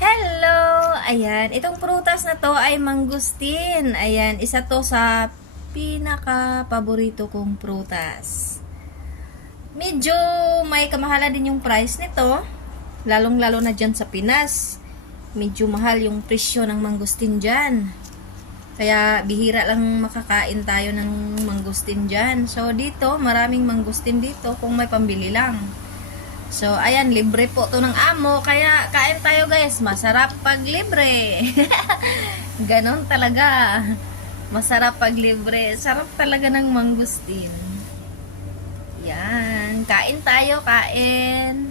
Hello! Ayan, itong prutas na to ay mangustin. Ayan, isa to sa pinaka-paborito kong prutas. Medyo may kamahalan din yung price nito. Lalong-lalo na dyan sa Pinas. Medyo mahal yung presyo ng mangustin dyan. Kaya bihira lang makakain tayo ng mangustin dyan. So dito, maraming mangustin dito kung may pambili lang. So, ayan, libre po to ng amo. Kaya, kain tayo guys. Masarap pag libre. Ganon talaga. Masarap pag libre. Sarap talaga ng mangustin. Yan. Kain tayo, kain.